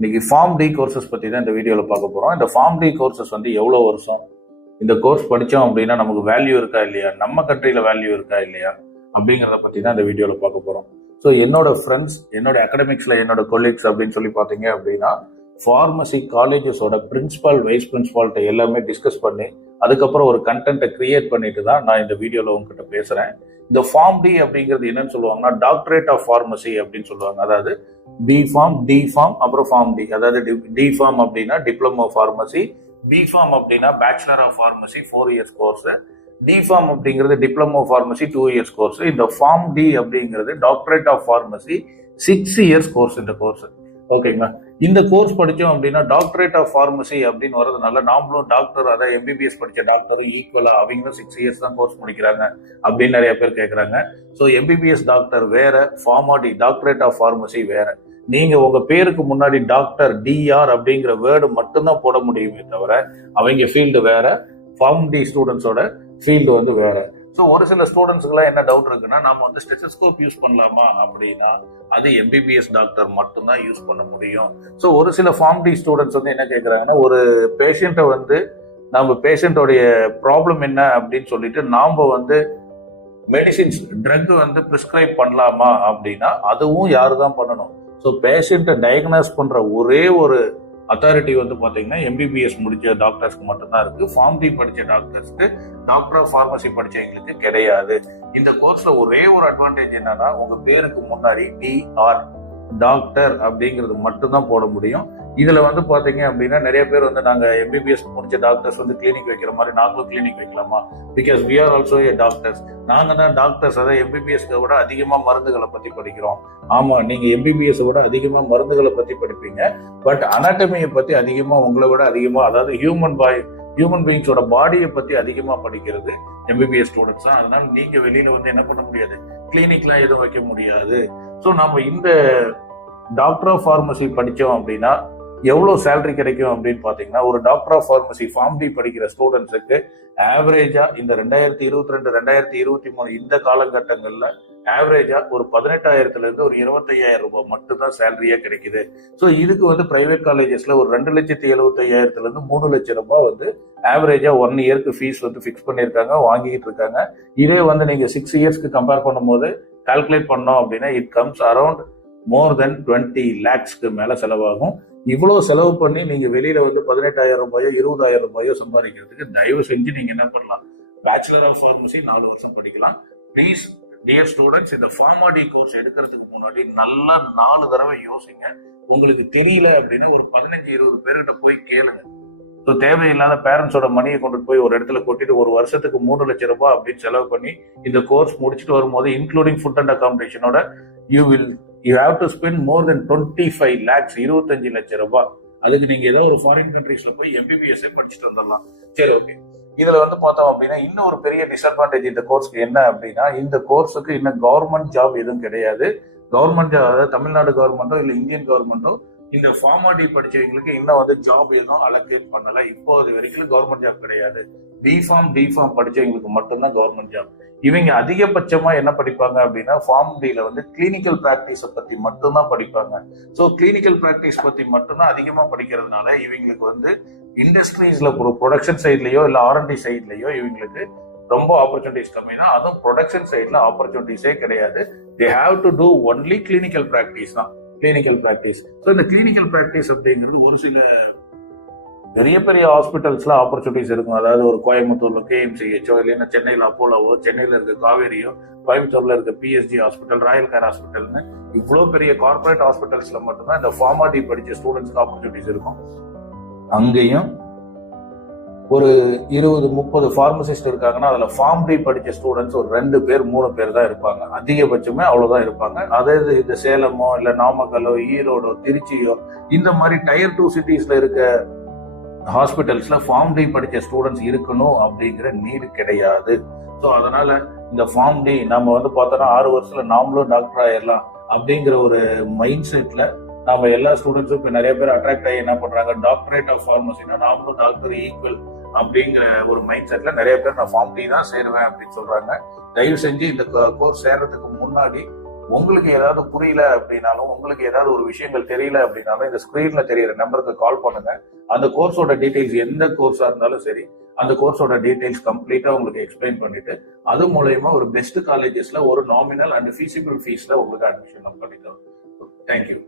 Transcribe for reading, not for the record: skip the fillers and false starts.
இன்னைக்கு form T courses பற்றி தான் இந்த வீடியோவில் பார்க்க போகிறோம். இந்த ஃபார்ம் டி கோர்சஸ் வந்து எவ்வளோ வருஷம் இந்த கோர்ஸ் படித்தோம் அப்படின்னா நமக்கு வேல்யூ இருக்கா இல்லையா, நம்ம கண்ட்ரியில் வேல்யூ இருக்கா இல்லையா அப்படிங்கிறத பற்றி தான் இந்த வீடியோவில் பார்க்க போகிறோம். ஸோ என்னோட ஃப்ரெண்ட்ஸ், என்னோட அகடமிக்ஸில் என்னோட கொலீக்ஸ் அப்படின்னு சொல்லி பார்த்தீங்க அப்படின்னா ஃபார்மசி காலேஜஸோட பிரின்சிபால், வைஸ் பிரின்சிபால்கிட்ட எல்லாமே டிஸ்கஸ் பண்ணி அதுக்கப்புறம் ஒரு கண்டென்ட்டை கிரியேட் பண்ணிட்டு தான் நான் இந்த வீடியோவில் உங்ககிட்ட பேசுகிறேன். இந்த ஃபார்ம் டி அப்படிங்கிறது என்னன்னு சொல்லுவாங்கன்னா டாக்டரேட் ஆஃப் ஃபார்மசி அப்படின்னு சொல்லுவாங்க. அதாவது பி ஃபார்ம், டி ஃபார்ம், அப்புறம் ஃபார்ம் டி. அதாவது டி ஃபார்ம் அப்படின்னா டிப்ளமோ ஃபார்மசி, பி ஃபார்ம் அப்படின்னா bachelor of pharmacy 4 years course, D pharm அப்படிங்கிறது டிப்ளமோ ஃபார்மசி 2 இயர்ஸ் கோர்ஸ். இந்த ஃபார்ம் டி அப்படிங்கிறது doctorate of pharmacy 6 years course. இந்த கோர்ஸ் ஓகேங்களா. இந்த கோர்ஸ் படித்தோம் அப்படின்னா டாக்டரேட் ஆஃப் ஃபார்மசி அப்படின்னு வரதுனால நாமளும் டாக்டர், அதாவது எம்பிபிஎஸ் படித்த டாக்டர் ஈக்குவலா அவங்களும் 6 இயர்ஸ் தான் கோர்ஸ் முடிக்கிறாங்க அப்படின்னு நிறைய பேர் கேட்குறாங்க. ஸோ எம்பிபிஎஸ் டாக்டர் வேற, ஃபார்மாடி டாக்டரேட் ஆஃப் ஃபார்மசி வேற. நீங்க உங்க பேருக்கு முன்னாடி டாக்டர் டிஆர் அப்படிங்கிற வேர்டு மட்டும்தான் போட முடியுமே தவிர அவங்க ஃபீல்டு வேற, ஃபார்ம் டி ஸ்டூடெண்ட்ஸோட ஃபீல்டு வந்து வேற. ஸோ ஒரு சில ஸ்டூடெண்ட்ஸ்க்குலாம் என்ன டவுட் இருக்குன்னா, நம்ம வந்து ஸ்டெத்தோஸ்கோப் யூஸ் பண்ணலாமா அப்படின்னா அது எம்பிபிஎஸ் டாக்டர் மட்டும்தான் யூஸ் பண்ண முடியும். ஸோ ஒரு சில ஃபார்ம் டி ஸ்டூடெண்ட்ஸ் வந்து என்ன கேட்குறாங்கன்னா, ஒரு பேஷண்ட்டை வந்து நம்ம பேஷண்ட்டோடைய ப்ராப்ளம் என்ன அப்படின்னு சொல்லிட்டு நாம் வந்து மெடிசின்ஸ், ட்ரக் வந்து ப்ரிஸ்கிரைப் பண்ணலாமா அப்படின்னா அதுவும் யாரு தான் பண்ணணும். ஸோ பேஷண்ட்டை டயக்னாஸ் பண்ற ஒரே ஒரு அத்தாரிட்டி வந்து பாத்தீங்கன்னா எம்பிபிஎஸ் முடிச்ச டாக்டர்ஸ்க்கு மட்டும்தான் இருக்கு. ஃபார்ம் டி படிச்ச டாக்டர்ஸ்க்கு, டாக்டர் ஆஃப் ஃபார்மசி படிச்சவங்களுக்கு கிடையாது. இந்த கோர்ஸ்ல ஒரே ஒரு அட்வான்டேஜ் என்னன்னா, உங்க பேருக்கு முன்னாடி டிஆர் டாக்டர் அப்படிங்கிறது மட்டும்தான் போட முடியும். இதுல வந்து பாத்தீங்க அப்படின்னா நிறைய பேர் வந்து நாங்க எம்பிபிஎஸ் முடிச்ச டாக்டர்ஸ் வந்து கிளினிக் வைக்கிற மாதிரி நாங்களும் கிளினிக் வைக்கலாமா, because we are also a doctors. நாங்க தான் டாக்டர்ஸ், அதாவது எம்பிபிஎஸ்க்கு விட அதிகமா மருந்துகளை பத்தி படிக்கிறோம். ஆமா, நீங்க எம்பிபிஎஸ் விட அதிகமா மருந்துகளை பத்தி படிப்பீங்க, பட் அனாட்டமியை பத்தி அதிகமா, உங்களை விட அதிகமா, அதாவது ஹியூமன் பீயிங்ஸோட பாடியை பத்தி அதிகமா படிக்கிறது எம்பிபிஎஸ் ஸ்டூடெண்ட்ஸ் தான். அதனால நீங்க வெளியில வந்து என்ன பண்ண முடியாது, கிளினிக்லாம் எதுவும் வைக்க முடியாது. ஸோ நம்ம இந்த டாக்டர் ஆஃப் ஃபார்மசி படித்தோம் அப்படின்னா எவ்வளவு சேலரி கிடைக்கும் அப்படின்னு பாத்தீங்கன்னா, ஒரு doctor of pharmacy pharm D படிக்கிற ஸ்டூடெண்ட்ஸுக்கு ஆவரேஜா இந்த 2022 2023 இந்த காலகட்டங்கள்ல ஆவரேஜா ஒரு 18,000 இருந்து ஒரு 25,000 ரூபாய் மட்டும்தான் சேலரியா கிடைக்குது. ஸோ இதுக்கு வந்து பிரைவேட் காலேஜஸ்ல ஒரு 2,75,000 இருந்து 3 லட்சம் ரூபாய் வந்து ஆவரேஜா 1 இயருக்கு ஃபீஸ் வந்து ஃபிக்ஸ் பண்ணியிருக்காங்க, வாங்கிட்டு இருக்காங்க. இதே வந்து நீங்க 6 இயர்ஸ்க்கு கம்பேர் பண்ணும்போது கால்குலேட் பண்ணோம் அப்படின்னா இட் கம்ஸ் அரௌண்ட் மோர் தென் 20 lakhsக்கு மேல செலவாகும். இவ்வளவு செலவு பண்ணி நீங்க வெளியில வந்து 18,000 ரூபாயோ 20,000 ரூபாயோ சம்பாதிக்கிறதுக்கு தயவு செஞ்சு நீங்க என்ன பண்ணலாம், பேச்சுலர் ஆஃப் ஃபார்மசி 4 வருஷம் படிக்கலாம். ப்ளீஸ் டியர் ஸ்டூடெண்ட்ஸ், இந்த ஃபார்மாடி கோர்ஸ் எடுக்கிறதுக்கு முன்னாடி நல்லா 4 தடவை யோசிங்க. உங்களுக்கு தெரியல அப்படின்னா ஒரு 15-20 பேர்கிட்ட போய் கேளுங்க. ஸோ தேவையில்லாத பேரண்ட்ஸோட மணியை கொண்டு போய் ஒரு இடத்துல கொட்டிட்டு ஒரு வருஷத்துக்கு 3 லட்சம் ரூபாய் அப்படின்னு செலவு பண்ணி இந்த கோர்ஸ் முடிச்சுட்டு வரும்போது இன்க்ளூடிங் ஃபுட் அண்ட் அகாமடேஷனோட you have to spend more than 25 lakhs, 25 லட்சம் ரூபாய். அதுக்கு நீங்க ஏதோ ஒரு ஃபாரின் கண்ட்ரீஸ்ல போய் எம்பிபிஎஸ் படிச்சுட்டு வந்துடலாம். சரி, ஓகே. இதுல வந்து பார்த்தோம் அப்படின்னா இன்னும் ஒரு பெரிய டிஸ்அட்வான்டேஜ் இந்த கோர்ஸ்க்கு என்ன அப்படின்னா, இந்த கோர்ஸுக்கு இன்னும் கவர்மெண்ட் ஜாப் எதுவும் கிடையாது. கவர்மெண்ட் ஜாப், அதாவது தமிழ்நாடு கவர்மெண்ட்டோ இல்ல இந்தியன் கவர்மெண்ட்டோ இந்த ஃபார்மாடி படிச்சவங்களுக்கு இன்னும் வந்து ஜாப் எதுவும் அலோகேட் பண்ணல. இப்போ அது வரைக்கும் கவர்மெண்ட் ஜாப் கிடையாது. பி ஃபார்ம் படிச்சவங்களுக்கு மட்டும்தான் கவர்மெண்ட் ஜாப். இவங்க அதிகபட்சமா என்ன படிப்பாங்க அப்படின்னா, ஃபார்ம் டில வந்து கிளினிக்கல் பிராக்டிஸை பத்தி மட்டும்தான் படிப்பாங்க. ஸோ கிளினிக்கல் பிராக்டிஸ் பத்தி மட்டும்தான் அதிகமா படிக்கிறதுனால இவங்களுக்கு வந்து இண்டஸ்ட்ரீஸ்ல ஒரு ப்ரொடக்ஷன் சைட்லயோ இல்ல ஆர்என்டி சைட்லயோ இவங்களுக்கு ரொம்ப ஆப்பர்ச்சுனிட்டிஸ் கம்மி தான். அதுவும் ப்ரொடக்ஷன் சைட்ல ஆப்பர்ச்சுனிட்டிஸே கிடையாது. They have to do only clinical practice தான், கிளினிக்கல் பிராக்டிஸ். ஸோ இந்த கிளினிக்கல் பிராக்டிஸ் அப்படிங்கிறது ஒரு சில பெரிய பெரிய ஹாஸ்பிட்டல்ஸ்ல ஆப்பர்ச்சுனிட்டிஸ் இருக்கும். அதாவது ஒரு கோயம்புத்தூர்ல கேஎம்சிஹெச்சோ இல்லைன்னா சென்னையில் அப்போலோவோ, சென்னையில இருக்க காவேரியோ, கோயம்புத்தூர்ல இருக்க பிஎஸ்ஜி ஹாஸ்பிட்டல், ராயல் கேர் ஹாஸ்பிட்டல்னு இவ்வளவு பெரிய கார்பரேட் ஹாஸ்பிட்டல்ஸ்ல மட்டும்தான் இந்த ஃபார்மாடி படிச்ச ஸ்டூடெண்ட்ஸ்க்கு ஆப்பர்ச்சுனிட்டிஸ் இருக்கும். அங்கேயும் ஒரு 20-30 ஃபார்மசிஸ்ட் இருக்காங்கன்னா அதுல ஃபார்ம் டி படிச்ச ஸ்டூடெண்ட்ஸ் ஒரு 2 பேர் 3 பேர் தான் இருப்பாங்க. அதிகபட்சமே அவ்வளவுதான் இருப்பாங்க. அதாவது இந்த சேலமோ இல்ல நாமக்கலோ ஈரோடோ திருச்சியோ இந்த மாதிரி டயர் 2 சிட்டிஸ்ல இருக்க ஹாஸ்பிட்டல்ஸ்ல ஃபார்ம் டி படிச்ச ஸ்டூடெண்ட்ஸ் இருக்கணும் அப்படிங்கிற நீடு கிடையாது. ஸோ அதனால இந்த ஃபார்ம் டி நம்ம வந்து பார்த்தோம்னா 6 வருஷத்துல நாமளும் டாக்டர் ஆயிடலாம் அப்படிங்கிற ஒரு மைண்ட் செட்ல நாம எல்லா ஸ்டூடெண்ட்ஸும் இப்ப நிறைய பேர் அட்ராக்ட் ஆகி என்ன பண்றாங்க, டாக்டரேட் ஆஃப் ஃபார்மசினா நாமளும் டாக்டர் ஈக்குவல் அப்படிங்கிற ஒரு மைண்ட் செட்ல நிறைய பேர் நான் ஃபார்ம் டி தான் சேருவேன் அப்படின்னு சொல்றாங்க. தயவு செஞ்சு இந்த கோர்ஸ் சேர்றதுக்கு முன்னாடி உங்களுக்கு ஏதாவது புரியல அப்படின்னாலும், உங்களுக்கு ஏதாவது ஒரு விஷயங்கள் தெரியல அப்படின்னாலும், இந்த ஸ்கிரீன்ல தெரியற நம்பருக்கு கால் பண்ணுங்க. அந்த கோர்ஸோட டீடைல்ஸ் எந்த கோர்ஸா இருந்தாலும் சரி, அந்த கோர்ஸோட டீடைல்ஸ் கம்ப்ளீட்டா உங்களுக்கு எக்ஸ்பிளைன் பண்ணிட்டு, அது மூலயமா ஒரு பெஸ்ட் காலேஜஸ்ல ஒரு நாமினல் அண்ட் ஃபீஸிபிள் ஃபீஸ்ல உங்களுக்கு அட்மிஷன் பண்ணித்தரோம். தேங்க்யூ.